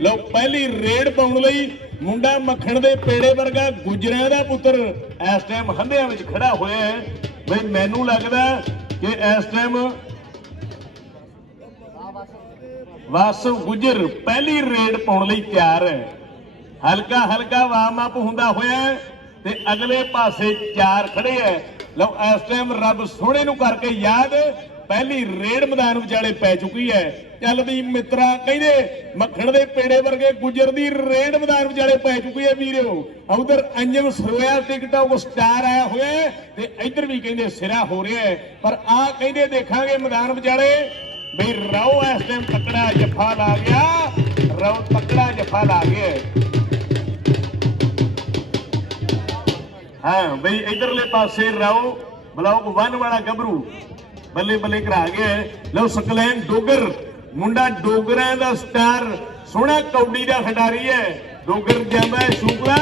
लो पहली रेड पाउण लई मुंडा मक्खण दे पेड़े वर्गा गुजरियां दा पुत्र इस टाइम हंधियां विच खड़ा होया है। बई मैनू लगदा कि इस टाइम वासव गुजर पहली रेड पाउण लई तैयार है। हल्का हल्का वार्म अप हुंदा होया ते अगले पासे चार खड़े है। लो इस टाइम रब सोहणे नू करके याद पहली रेड मैदान विचाले पै चुकी है। चल भी मित्रा कहते मक्खण दे पेड़े वर्गे गुजर दी रेड मैदान विचाले पै चुकी है वीरो। उधर अंजम सरोया टिकटॉक स्टार आया हुआ है ते इधर भी कहते सिरा हो रहा है। पर आ कहते देखांगे मैदान विचाले बई राव इस टाइम तकड़ा जफा ला गया। राव तकड़ा जफा ला गया। हाँ बई इधरले पासे राव ब्लॉक 1 वाला गबरू बल्ले बल्ले करा गया। लो सकलैन डोगर मुंडा डोगरा दा स्टार सोहना कौडी दा खिडारी है। डोगर जांदा है शुकला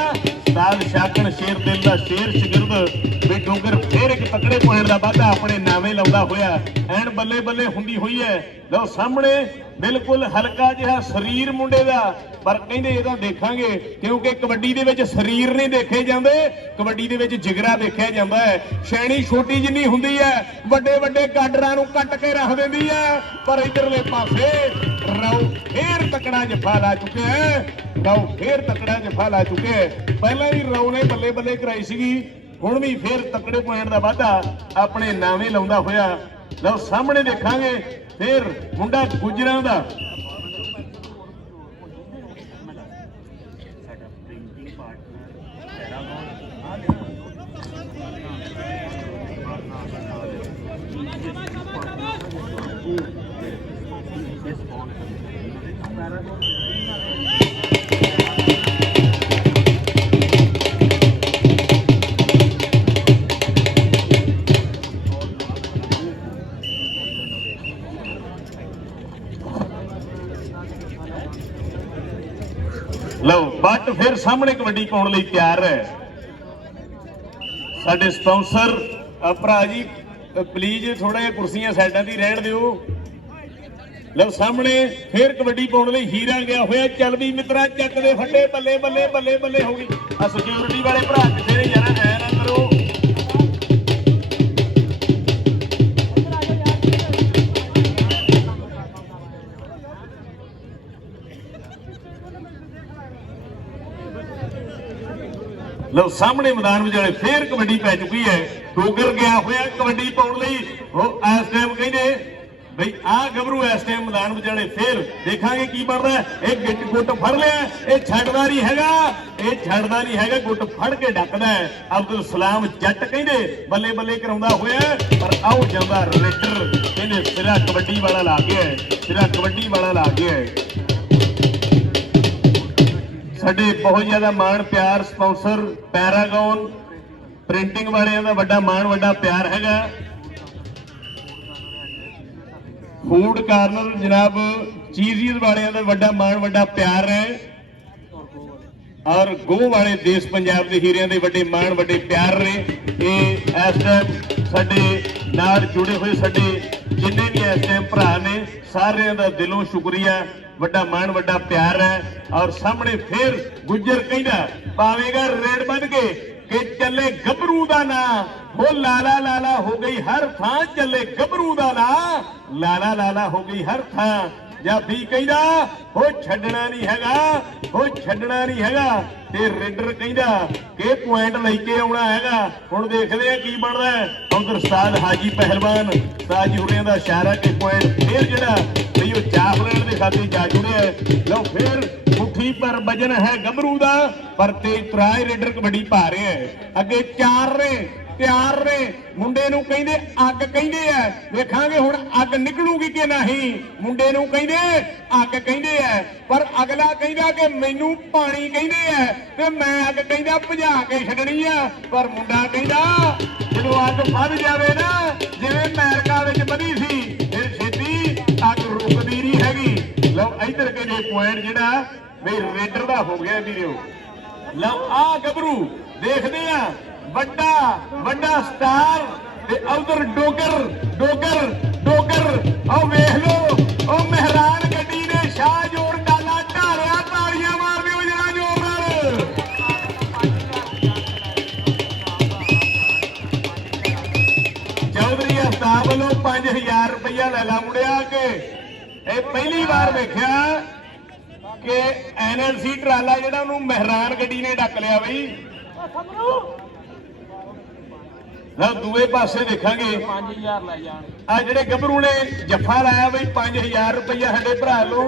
साल शाकन शेर दिल दा शेर शिगिरद बे डोगर फिर एक तकड़े पॉइंट दा वाधा अपने नामे लाउंदा होया एंड बल्ले बल्ले हुंदी हुई है। लो सामने बिल्कुल हल्का जिहा शरीर मुंडे दा पर कहंदे इहदा देखांगे क्योंकि कबड्डी दे विच शरीर नहीं देखे जांदे कबड्डी दे विच जिगरा देखिया जांदा है। शैणी छोटी जिन्नी हुंदी है वड्डे वड्डे काडरां नूं कट के रख दिंदी है। पर इधरले पासे राव फिर तकड़ा जफा ला चुके हैं। राव फिर तकड़ा जफा ला चुके हैं। पहला ही राव ने बल्ले बल्ले कराई सीगी हुण भी फिर तकड़े पॉइंट दा वाधा अपने नामे लाउंदा होया। लो सामने देखांगे फिर मुंडा गुजरां दा लो बट फिर सामने कबड्डी पाउण लई तैयार है। साडे स्पॉन्सर भरा जी प्लीज थोड़ा जिहा कुर्सियां साइडां दी रहण दिओ। लो सामने फिर कबड्डी पाउण लई हीरा गया होया। चल भी मित्रा चक दे फट्टे बल्ले बल्ले बल्ले बल्ले हो गई। आ सिक्योरिटी वाले भरा किथे ने यार ऐ ना करो। लो सामने मैदान में जाए फिर कबड्डी पै चुकी है। डोगर गया होया कबड्डी पाउण लई इस टाइम कहंदे बई आ गबरू इस टाइम मैदान में जाए फिर देखांगे की बन रहा है। एक गिट गुट फड़ लिया ये छड्डदा नहीं हैगा। ये छड्डदा नहीं हैगा गुट फड़ के डकदा है। अब्दुल सलाम जट कहंदे बल्ले बल्ले कराउंदा होया पर आओ जांदा रेडर कहंदे सिरा कबड्डी वाला ला गया है। सिरा कबड्डी वाला ला गया है। साडे बहुत ज्यादा मान प्यार स्पॉन्सर पैरागॉन प्रिंटिंग वाले का वड्डा मान वड्डा प्यार हैगा। फूड कार्नर जनाब चीज़ीज वाले का वड्डा मान वड्डा प्यार है। और गो वाले देश पंजाब के हीरियां दे वड्डे मान वड्डे प्यार ने। ये इस टाइम साडे नाल जुड़े हुए साडे जिन्ने भी इस टाइम भरा ने सारियां दा दिलों शुक्रिया। वड्डा मान वड्डा प्यार है। और सामने फिर गुजर कहना पावेगा रेड बन के कि चले गबरू दा ना हो लाला लाला हो गई हर थां। चले गबरू दा ना लाला लाला हो गई हर थां। जाफी कहना हो छड्डना नहीं हैगा हो छड्डना नहीं हैगा। ते रेडर कहना कि पॉइंट लेके आउणा हैगा। हुण देखदे आ की बनदा है। उधर उस्ताद हाजी पहलवान उस्ताद जी होरियां दा इशारा कि पॉइंट फिर जिहड़ा बई वो जाफ लैण दे खातिर जा जुड़िया। लो फिर मुट्ठी पर वजन है गबरू दा पर तेज तराए रेडर कबड्डी पा रहे हैं। अगे चार ने तैयार ने मुंडे नूं कहंदे अग कहंदे आ। वेखांगे हुण अग निकलूगी कि नहीं। मुंडे नूं कहंदे अग कहंदे आ पर अगला कहंदा कि मैनू पानी कहंदे आ ते मैं अग कहंदा भजा के छड्डणी आ। पर मुंडा कहंदा जदों अग फड़ जावे ना जिवें अमेरिका विच वधी सी फिर छेती अग रुकदी नहीं हैगी। लो इधर कहंदे पॉइंट जिहड़ा वे रेडर दा हो गया वीडियो। लो आ गबरू देखदे आ वड्डा वड्डा स्टार ते उधर डोगर डोगर डोगर ओ वेख लो ओ मेहरान गड्डी ने शाह जोड़ डाला ढाल रुपया लै ला मुड़िया के ये पहली बार देखिया कि NLC ट्राला जिहड़ा उहनूं मेहरान गड्डी ने डक लिया बई दूए पासे देखांगे 5000 लै जाण आ जिहड़े गभरू ने जफा लाया बई 5000 रुपया साडे भरा लो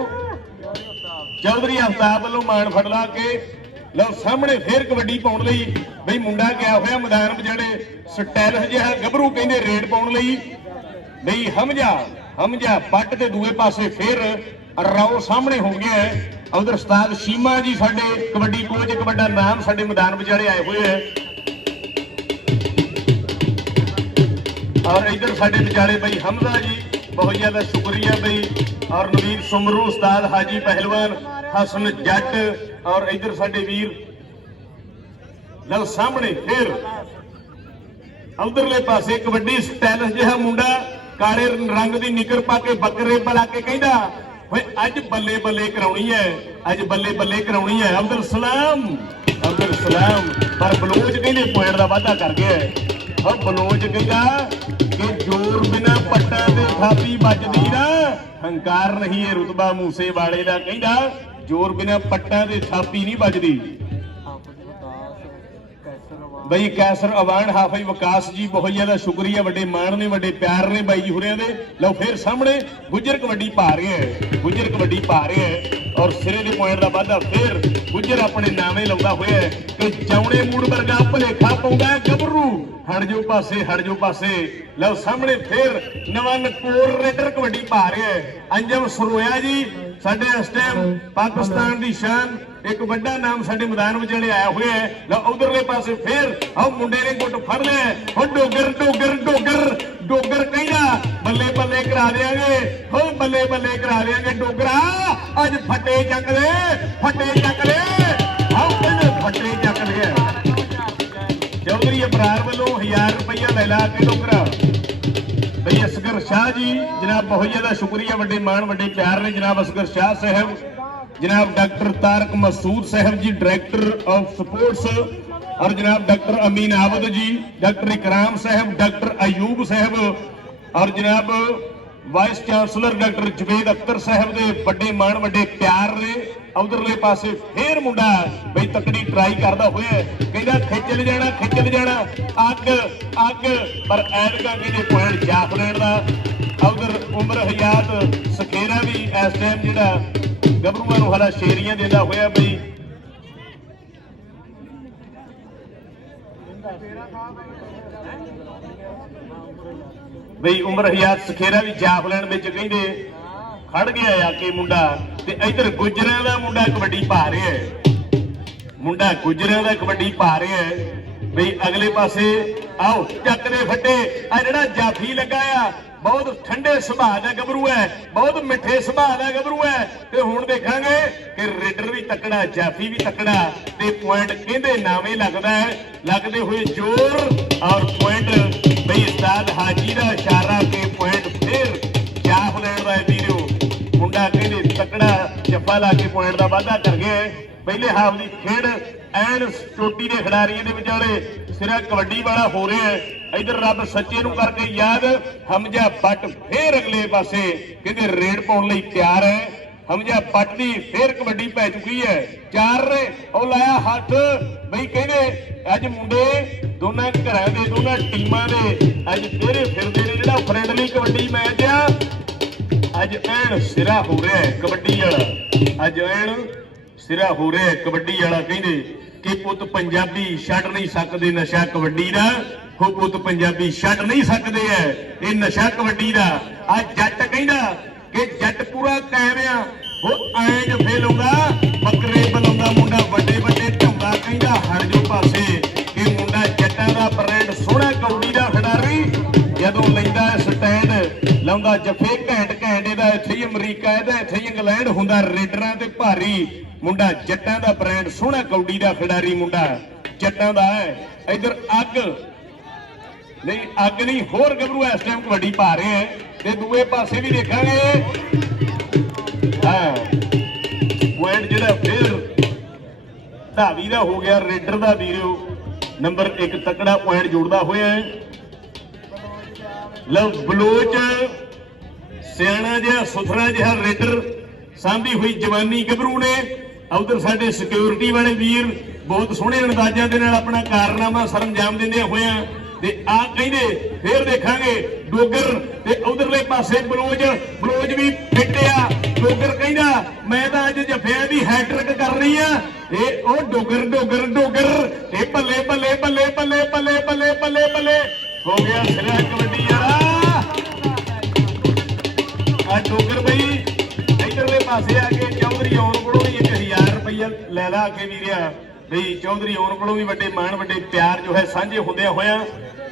चौधरी अफताब वालों मान फड़ ला के लो सामने फिर कबड्डी पाउण लई बई मुंडा गया होया मैदान विच स्टाइलिश जिहा गभरू कहंदे रेड पाउण लई बई हमजा पट ते दूए पासे फिर राव सामने हो गया है। उधर उस्ताद शीमा जी साडे कबड्डी कोच एक बड़ा नाम साडे मैदान विचाले आए हुए हैं और इधर साडे विचाले बई हमजा जी बहुत ज्यादा शुक्रिया बई और नवीर सुमरू उस्ताद हाजी पहलवान हसन जट और इधर साडे वीर लो सामने फिर उधरले पासे कबड्डी स्टाइलिश जिहा मुंडा काले रंग दी निकर पा के बकरे बला के कहंदा अज बल्ले बल्ले कराउणी है अज बल्ले बल्ले कराउणी है अब्दुल सलाम पर बलोच कहंदे पॉइंट दा वाधा कर गया और बलोच कहंदा कि जोर बिना पट्टा ते थापी बजदी ना हंकार नहीं है रुतबा मूसे वाले दा कहंदा जोर बिना पट्टा ते थापी नहीं बजदी बई कैसर अवान हाफिज विकास जी बहुत ज्यादा शुक्रिया बड़े मान ने बड़े प्यार ने बाई जी हुरिया दे लो फिर सामने गुजर कबड्डी पा रहे हैं और सिरे के पॉइंट का वाधा फिर गुजर अपने नामे लाउंदा होया कि जाउणे मूड़ वर्गा भुलेखा पाउंदा गभरू हट जो पासे लो सामने फिर नवन कोर रेडर कबड्डी पा रहे हैं अंजम सरोया जी साडे इस टाइम पाकिस्तान की शान एक बड़ा नाम साडे मैदान विचाले आया हुआ है लो उधरले पासे फिर आओ मुंडे ने गुट फड़ लिया हो डोगर कहना बल्ले बल्ले करा देंगे हो बल्ले बल्ले करा देंगे डोगरा अज फटे चक ले आओ कहने फटे चक ले चौधरी अबरार वालों 1000 रुपया लै ला के डोगरा भाई असगर शाह जी जनाब बहुत ज्यादा शुक्रिया बड़े मान बड़े प्यार ने जनाब असगर शाह साहब जनाब डॉक्टर तारक मसूद साहब जी डायरेक्टर ऑफ स्पोर्ट्स और जनाब डॉक्टर अमीन आबद जी डॉक्टर इकराम साहब डॉक्टर अयूब साहब और जनाब vice chancellor doctor Javed Akhtar साहब दे बड़े मान बड़े प्यार ने उधरले पासे फिर मुंडा बई तकड़ी ट्राई करदा होया कहंदा खिचल जाना अग पर ऐनका कहंदे पॉइंट जाप लैण दा उधर उमर हयात सखेरा भी इस टाइम जिहड़ा गभरूआं नूं हला शेरियां दिंदा होया बई उमर हयात सखेरा भी जाप लैण विच कहंदे खड़ गया आके मुंडा ते इधर गुजरां दा मुंडा कबड्डी पा रहा है बई अगले पासे आओ चक दे फटे आ जिहड़ा जाफी लगा आ बहुत ठंडे सुभाਅ का गभरू है बहुत मिठे सुभाਅ का गभरू है ते हुण देखांगे कि रेडर भी तकड़ा जाफी भी तकड़ा ते पॉइंट कहंदे नावे लगदा है लगदे हुए जोर और पॉइंट बई उस्ताद हाजी दा इशारा के पॉइंट फिर जाफ लैण दा वीरो मुंडा कहंदे तकड़ा जफा ला के पॉइंट का वाधा कर गया पहले हाफ की खेड एन चोटी के खिडारियों के विचाले सिरा कबड्डी वाला हो रहा है इधर रब सच्चे नूं करके याद हमजा पट फिर अगले पासे कहते रेड पाउण लई तैयार है हमजा पट की फिर कबड्डी पै चुकी है चार ने और लाया हाथ बई कहते अज मुंडे दोनों घरां दे दोनों टीमां दे अज फिर फिरदे ने जिहड़ा फ्रेंडली कबड्डी मैच आ अज एन सिरा हो रहा है कबड्डी वाला अज एन सिरा हो रहा है कबड्डी वाला कहते कि पुत पंजाबी छड्ड नहीं सकते नशा कबड्डी का हो पुत पंजाबी छड्ड नहीं सकते है ये नशा कबड्डी का अज जट कहंदा कि जट पूरा कायम आ वो ऐ जफे लाउंदा बकरे बुलाउंदा मुंडा वड्डे वड्डे ढौंगा कहंदा हट जो पासे कि मुंडा जट्टां दा ब्रांड सोहना कबड्डी का खिडारी जदों लैंदा स्टैंड लाउंदा जफे घैंट इहदा इत्थे ही अमरीका इहदा इत्थे ही इंग्लैंड हुंदा रेडरां ते भारी मुंडा जट्टां दा ब्रांड सोहना कबड्डी का खिडारी मुंडा जट्टां दा है इधर अग नहीं होर गभरू इस टाइम कबड्डी पा रहे हैं ते दूए पासे भी देखांगे पॉइंट जिहड़ा फिर धावी दा हो गया रेडर दा वीरो नंबर 1 तकड़ा पॉइंट जोड़दा होया है लो बलोच ਸਿਆਣਾ ਜਿਹਾ ਸੁਥਰਾ ਜਿਹਾ ਰੇਡਰ ਸਾਂਭੀ ਹੋਈ ਜਵਾਨੀ ਗੱਭਰੂ ਨੇ। ਉਧਰ ਸਾਡੇ ਸਿਕਿਉਰਿਟੀ ਵਾਲੇ ਵੀਰ ਬਹੁਤ ਸੋਹਣੇ ਅੰਦਾਜ਼ਾਂ ਦੇ ਨਾਲ ਆਪਣਾ ਕਾਰਨਾਮਾ ਸਰੰਜਾਮ ਦਿੰਦੇ ਹੋਇਆ ਤੇ ਆ ਕਹਿੰਦੇ ਫੇਰ ਦੇਖਾਂਗੇ ਡੋਗਰ ਤੇ ਉਧਰਲੇ ਪਾਸੇ ਬਲੋਜ ਵੀ ਫਿੱਟਿਆ। ਡੋਗਰ ਕਹਿੰਦਾ ਮੈਂ ਤਾਂ ਅੱਜ ਜੱਫਿਆਂ ਦੀ ਹੈਟ੍ਰਿਕ ਕਰਨੀ ਆ। ਇਹ ਉਹ ਡੋਗਰ ਇਹ ਬੱਲੇ ਬੱਲੇ ਬੱਲੇ ਬੱਲੇ ਬੱਲੇ ਬੱਲੇ ਬੱਲੇ ਬੱਲੇ ਹੋ ਗਿਆ ਸਿਰਾ ਕਬੱਡੀ ਵਾਲਾ। ਆ ਡੋਗਰ ਬਈ ਇਧਰਲੇ ਪਾਸੇ ਆ ਕੇ ਚੌਧਰੀ ਆਉਣ ਕੋਲੋਂ ਵੀ 1000 ਰੁਪਈਆ ਲੈ ਲਾ ਕੇ ਵੀਰਿਆ ਬਈ ਚੌਧਰੀ ਆਉਣ ਕੋਲੋਂ ਵੀ ਵੱਡੇ ਮਾਣ ਵੱਡੇ ਪਿਆਰ ਜੋ ਹੈ ਸਾਂਝੇ ਹੁੰਦਿਆਂ ਹੋਇਆ।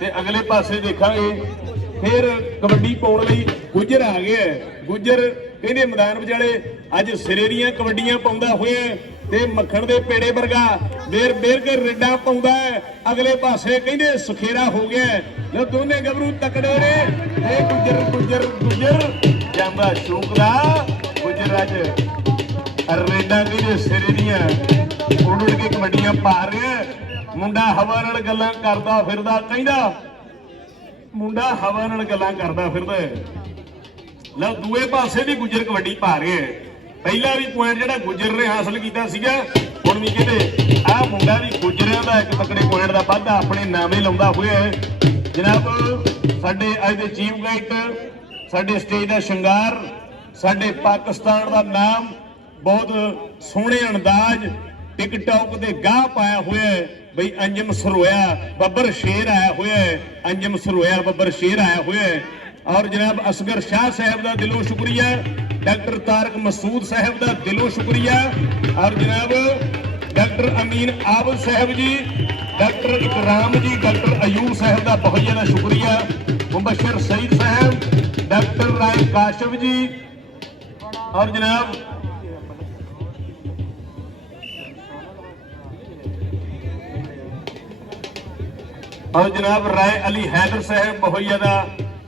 ਤੇ ਅਗਲੇ ਪਾਸੇ ਦੇਖਾਂਗੇ ਫਿਰ ਕਬੱਡੀ ਪਾਉਣ ਲਈ ਗੁੱਜਰ ਆ ਗਿਆ। ਗੁੱਜਰ ਕਹਿੰਦੇ ਮੈਦਾਨ ਵਿਚਾਲੇ ਅੱਜ ਸਿਰੇ ਦੀਆਂ ਕਬੱਡੀਆਂ ਪਾਉਂਦਾ ਹੋਇਆ ਤੇ ਮੱਖਣ ਦੇ ਪੇੜੇ ਵਰਗਾ ਬੇਰ ਕੇ ਰੇਡਾਂ ਪਾਉਂਦਾ। ਅਗਲੇ ਪਾਸੇ ਕਹਿੰਦੇ ਸੁਖੇਰਾ ਹੋ ਗਿਆ। ਲੋ ਦੋਨੇ ਗੱਭਰੂ ਤਕੜੇ ਨੇ। ਇਹ ਗੁੱਜਰ ਜਾਂਦਾ ਸ਼ੌਕ ਦਾ। ਗੁੱਜਰ ਅੱਜ ਰੇਡਾਂ ਕਹਿੰਦੇ ਸਿਰੇ ਦੀਆਂ ਉੜ ਕੇ ਕਬੱਡੀਆਂ ਪਾ ਰਿਹਾ। ਮੁੰਡਾ ਹਵਾ ਨਾਲ ਗੱਲਾਂ ਕਰਦਾ ਫਿਰਦਾ। ਕਹਿੰਦਾ ਮੁੰਡਾ ਹਵਾ ਨਾਲ ਗੱਲਾਂ ਕਰਦਾ ਫਿਰਦਾ। ਲਓ ਦੂਏ ਪਾਸੇ ਵੀ ਗੁੱਜਰ ਕਬੱਡੀ ਪਾ ਰਿਹਾ। ਪਹਿਲਾ ਵੀ ਪੁਆਇੰਟ ਜਿਹੜਾ ਗੁੱਜਰ ਨੇ ਹਾਸਲ ਕੀਤਾ ਸੀਗਾ ਹੁਣ ਵੀ ਕਹਿੰਦੇ ਆਹ ਮੁੰਡਾ ਵੀ ਗੁੱਜਰਿਆਂ ਦਾ ਇੱਕ ਤਕੜੇ ਪੁਆਇੰਟ ਦਾ ਵਾਧਾ ਆਪਣੇ ਨਾਮੇ ਲਾਉਂਦਾ ਹੋਇਆ ਹੈ। ਜਨਾਬ ਸਾਡੇ ਅੱਜ ਦੇ ਚੀਫ ਗਾਈਡ ਸਾਡੇ ਸਟੇਜ ਦਾ ਸ਼ਿੰਗਾਰ ਸਾਡੇ ਪਾਕਿਸਤਾਨ ਦਾ ਨਾਮ ਬਹੁਤ ਸੋਹਣੇ ਅੰਦਾਜ਼ ਟਿਕਟੌਕ ਦੇ ਗਾਹ ਪਾਇਆ ਹੋਇਆ ਹੈ ਬਈ ਅੰਜਮ ਸਰੋਇਆ ਬੱਬਰ ਸ਼ੇਰ ਆਇਆ ਹੋਇਆ ਹੈ। ਅੰਜਮ ਸਰੋਇਆ ਬੱਬਰ ਸ਼ੇਰ ਆਇਆ ਹੋਇਆ ਹੈ। और जनाब असगर शाह साहब का दिलों शुक्रिया। डॉक्टर तारक मसूद साहब का दिलों शुक्रिया। और जनाब डॉक्टर अमीन आबद साहब जी, डॉक्टर इकराम जी, डॉक्टर अयूब साहब का बहुत ज़्यादा शुक्रिया। मुबशर सईद साहब, डॉक्टर राय काशफ जी और जनाब राय अली हैदर साहब बहुत ज़्यादा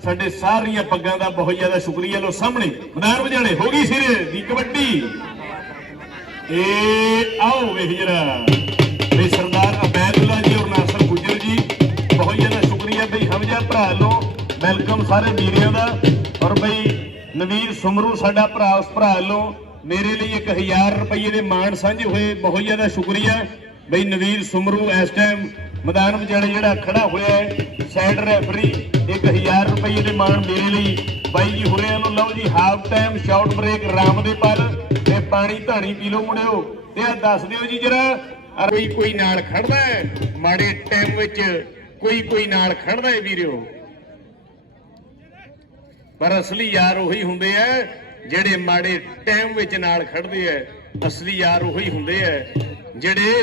ਸਾਡੇ ਸਾਰੀਆਂ ਪੱਗਾਂ ਦਾ ਬਹੁਤ ਜ਼ਿਆਦਾ ਸ਼ੁਕਰੀਆ। ਲੋ ਸਾਹਮਣੇ ਮੈਦਾਨ ਵਿਚਾਲੇ ਹੋ ਗਈ ਸਿਰੇ ਦੀ ਕਬੱਡੀ। ਇਹ ਆਓ ਵੇਖ ਜਰਾ ਬਈ ਸਰਦਾਰ ਅਬੈਦੁੱਲਾ ਜੀ ਔਰ ਨਾਸਰ ਗੁੱਜਰ ਜੀ ਬਹੁਤ ਜ਼ਿਆਦਾ ਸ਼ੁਕਰੀਆ ਬਈ ਹਮਜਾ ਭਰਾ ਲੋ ਵੈਲਕਮ ਸਾਰੇ ਵੀਰਿਆਂ ਦਾ। ਔਰ ਬਈ ਨਵੀਰ ਸੁਮਰੂ ਸਾਡਾ ਭਰਾ ਉਸ ਭਰਾ ਲੋ ਮੇਰੇ ਲਈ 1000 ਰੁਪਏ ਦੇ ਮਾਣ ਸਾਂਝੇ ਹੋਏ ਬਹੁਤ ਜ਼ਿਆਦਾ ਸ਼ੁਕਰੀਆ ਬਈ ਨਵੀਰ ਸੁਮਰੂ। ਇਸ ਟਾਈਮ मैदान विचाले जिहड़ा खड़ा होया है साइड रैफरी 1000 रुपये के मान मेरे लिए बाई जी हुरियां नूं। लो जी हाफ टाइम शॉर्ट ब्रेक राम दे पर ते पानी धानी पी लो मुंडिओ ते दस दिओ जी जरा कोई नाल खड़दा है माड़े टाइम विच कोई नाल खड़दा है वीरिओ। पर असली यार उही हुंदे है जिहड़े माड़े टाइम विच नाल खड़दे है। असली यार उही हुंदे है जिहड़े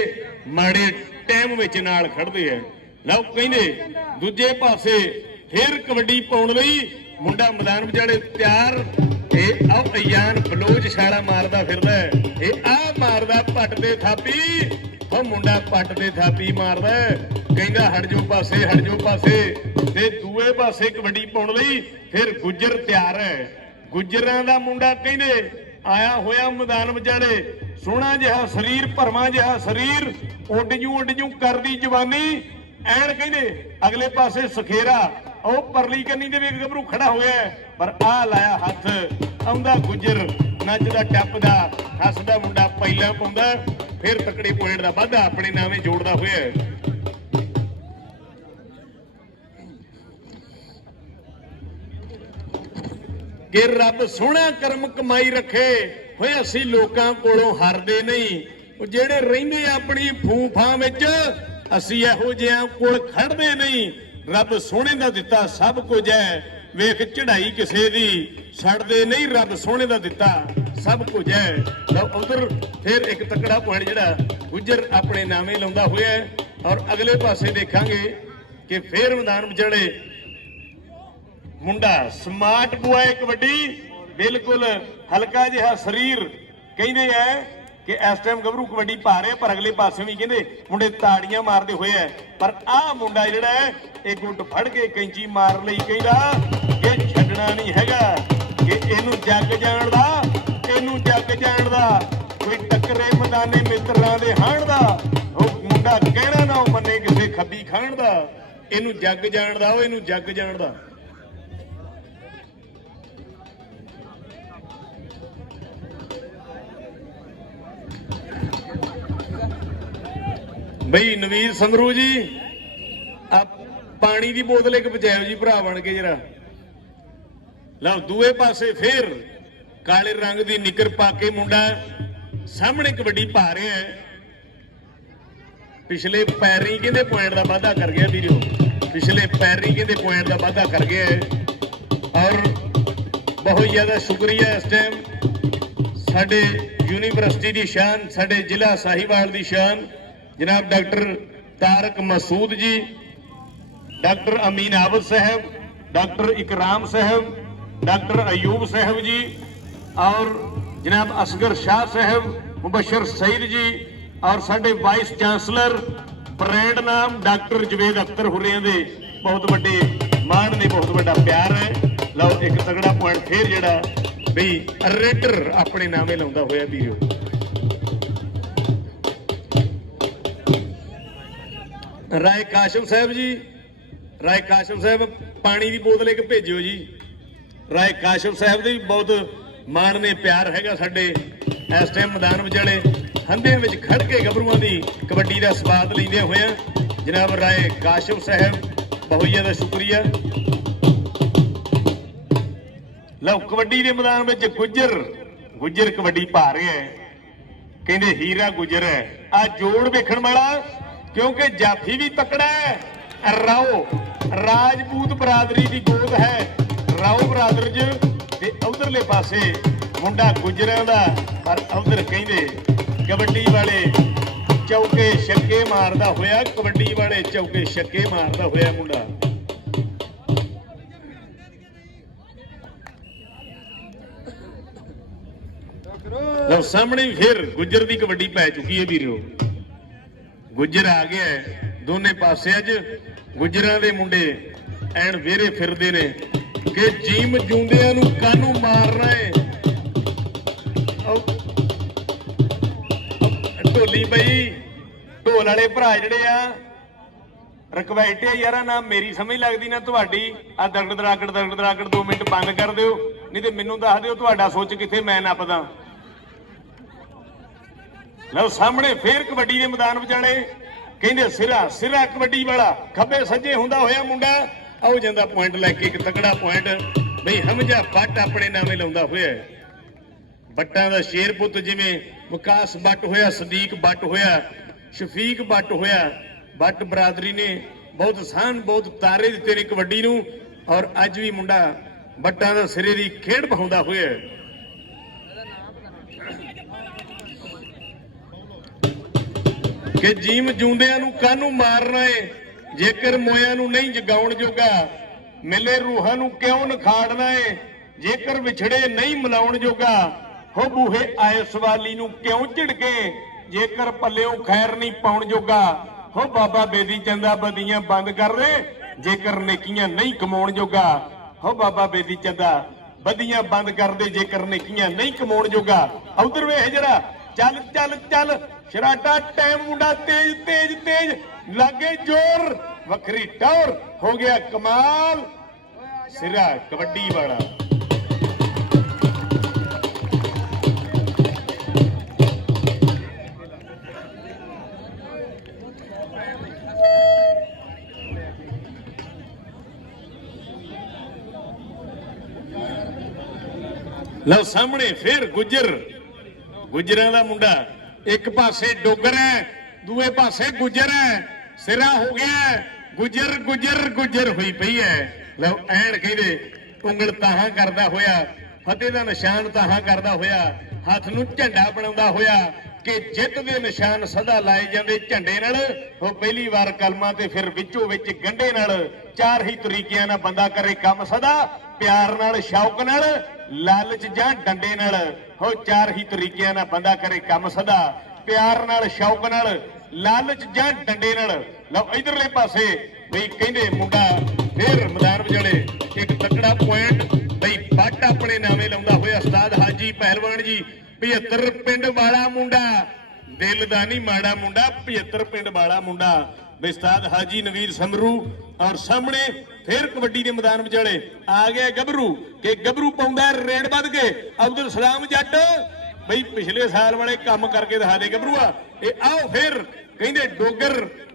माड़े टाइम विच नाल खड़दे है। लओ कहंदे दूजे पासे फिर कबड्डी पाउण लई मुंडा मैदान विचाले तैयार। ए आओ अयान बलोच छाला मारदा फिरदा है। ए आ मारदा पट दे थापी ओ मुंडा पट दे थापी मारदा कहंदा हट जो पासे ते दूए पासे कबड्डी पाउण लई फिर गुज्जर तैयार है। गुज्जरां दा मुंडा कहंदे आया होया मैदान विचाले सोहना जिहा शरीर भरवां जिहा शरीर उड जू करदी जवानी ऐन कहंदे अगले पासे सखेरा ओ परली कन्नी दे वे गभरू खड़ा होया पर आ लाया हथ आउंदा गुज्जर नचदा टपदा हसदा मुंडा पहिला पाउंदा फिर तकड़े पॉइंट दा वाधा अपने नामे जोड़दा होया। कि रब सोहना कर्म कमाई रखे होए असी लोकां कोलों हारदे नहीं। जेड़े रहिंदे अपनी फूफां विच असी इहो जिहां कोल खड़दे नहीं। रब सोहणे दा दिता सब कुछ है वेख चढ़ाई किसे दी छड़दे नहीं। रब सोहणे दा दिता सब कुछ है। तो उधर फिर एक तकड़ा पॉइंट जिहड़ा गुज्जर अपने नामे लाउंदा होया और अगले पासे देखांगे कि फिर मैदान विचले मुंडा स्मार्ट बॉय कबड्डी बिल्कुल हल्का जिहा शरीर कहते हैं कि इस टाइम गभरू कबड्डी पा रहे पर अगले पासे भी कहते मुंडे ताड़ियां मारते हुए है। पर आ मुंडा जिहड़ा है एक गुट फड़ के कैंची मार लई कहंदा कि छड्डना नहीं हैगा कि इहनूं जग जाणदा कोई टकरे मैदाने मित्रां दे हाण दा मुंडा कहना ना मने किसे खब्बी खाण दा इहनूं जग जाणदा इहनूं जग जाणदा। ਬਈ ਨਵੀਰ ਸਮਰੂ ਜੀ ਆ ਪਾਣੀ ਦੀ ਬੋਤਲ ਇੱਕ ਬਚਾਇਓ ਜੀ ਭਰਾ ਬਣ ਕੇ ਜਰਾ। ਲਓ ਦੂਏ ਪਾਸੇ ਫੇਰ ਕਾਲੇ ਰੰਗ ਦੀ ਨਿੱਕਰ ਪਾ ਕੇ ਮੁੰਡਾ ਸਾਹਮਣੇ ਕਬੱਡੀ ਪਾ ਰਿਹਾ ਹੈ। ਪਿਛਲੇ ਪੈਰੀ ਕਹਿੰਦੇ ਪੁਆਇੰਟ ਦਾ ਵਾਧਾ ਕਰ ਗਿਆ ਵੀਰੋ, ਪਿਛਲੇ ਪੈਰੀ ਕਹਿੰਦੇ ਪੁਆਇੰਟ ਦਾ ਵਾਧਾ ਕਰ ਗਿਆ ਹੈ। ਔਰ ਬਹੁਤ ਜ਼ਿਆਦਾ ਸ਼ੁਕਰੀਆ ਇਸ ਟਾਈਮ ਸਾਡੇ यूनिवर्सिटी की शान, साडे जिला साहिवाल की शान जनाब डॉक्टर तारक मसूद जी, डॉक्टर अमीन आबद साहब, डॉक्टर इकराम साहब, डॉक्टर अयूब साहब जी और जनाब असगर शाह साहब, मुबशर सईद जी और साडे वाइस चांसलर ब्रांड नाम डॉक्टर जवेद अख्तर हुरियां दे बहुत बड़े मान ने, बहुत बड़ा प्यार है। लो एक तगड़ा पॉइंट फिर जिहड़ा बई रेडर अपने नामे लाउंदा होया वीरो। राय काशम साहब जी, राय काशम साहब पानी की बोतल एक भेजियो जी। राय काशम साहब दे भी बहुत मान ने प्यार हैगा साडे इस टाइम मैदान विचाले हंधे विच खड़ के गभरूआं दी कबड्डी दा स्वाद लैंदे होए जनाब राय काशम साहब बहुत ज़्यादा शुक्रिया। लो कबड्डी के मैदान में गुजर गुजर कबड्डी पा रहे हैं, कहते हीरा गुजर है। आ जोड़ वेखण वाला क्योंकि जाफी भी तकड़ा है। राओ राजपूत बरादरी की गोद है, राओ बरादर च उधरले पासे मुंडा गुजरां दा, पर उधर कहते कबड्डी वाले चौके छक्के मारदा होया, कबड्डी वाले चौके छक्के मारदा होया मुंडा। लो सामने फिर गुजर की कबड्डी पै चुकी है वीरो, गुजर आ गया है दोने पासे। अज गुजरां दे मुंडे एन वेरे फिरदे ने कि जीम जूंदियां नूं कानू मारना है। ढोली बई ढोल वाले भरा जिहड़े आ रिक्वेस्ट है यार, ना मेरी समझ लगती ना तुहाडी। आ दरगड़ दरागड़ 2 मिनट बंद कर दिओ, नहीं तो मैनूं दस दिओ तुहाडा सोच कित्थे मैं नपदा। लो सामने फिर कबड्डी के मैदान विचाले कहते सिरा सिरा कबड्डी वाला खब्बे सज्जे हुंदा होया मुंडा आओ जांदा पॉइंट लैके एक तगड़ा पॉइंट बई हमजा बट अपने नामे लाउंदा होया। बट्टां दा शेर पुत जिवें विकास बट होया, सदीक बट होया, शफीक बट होया, बट बरादरी ने बहुत सान बहुत तारे दिते ने कबड्डी नूं। और अज भी मुंडा बट्टां दा सिरे दी खेड बहाउंदा होया। कि जीम जूंदियां नूं कानू मारना है, जेकर मोया नूं नहीं जगाउण जोगा, मिले रूहां नूं क्यों नखाड़ना है, जेकर विछड़े नहीं मिलाउण जोगा, हो बूहे आए सवाली नूं क्यों झिड़के, जेकर पल्लियों खैर नहीं पाउण जोगा, हो बाबा बेदी चंदा बदियां बंद कर दे, जेकर नेकियां नहीं कमाउण जोगा, हो बाबा बेदी चंदा बदियां बंद कर दे, जेकर नेकियां नहीं कमाउण जोगा। उधर वेख जरा चल चल चल शराटा टाइम मुंडा तेज तेज तेज लागे जोर वखरी टौर हो गया कमाल सिरा कबड्डी वाला। लो सामने फिर गुजर गुजरां दा मुंडा एक पासे डोगर है दूए पासे गुजर है, सिरा हो गया गुजर गुजर गुजर हुई पई है। लो ऐन कहते उंगल ताहां करदा होया, फतेह दा निशान ताहां करदा होया, हथ नूं झंडा बनाउंदा होया कि जित दे निशान सदा लाए जांदे झंडे नाल। वो पहली बार कलमा ते फिर विचों विच गंढे नाल, चार ही तरीकिਆਂ नाल बंदा करे काम सदा, प्यार नाल शौक नाल लालच जां डंडे नाल। हो चार ही तरीकिਆਂ नाल बंदा करे काम सदा, प्यार नाल शौक नाल लालच जां डंडे नाल। लो इधरले पासे बई कहंदे मुंडा फिर मैदान विचाले एक तकड़ा पॉइंट बई बट अपने नामे लाउंदा होया उस्ताद हाजी पहलवान जी 75 पिंड वाला मुंडा, दिल दा नहीं माड़ा मुंडा, 75 पिंड वाला मुंडा उस्ताद हाजी नवीर समरू। और सामने फिर कबड्डी के मैदान विचाले आ गया गभरू के गभरू पाउंदा रेड बद के अब्दुल सलाम जट बई पिछले साल वाले काम करके दिखा दे गभरूआ। आओ फिर ਕਹਿੰਦੇ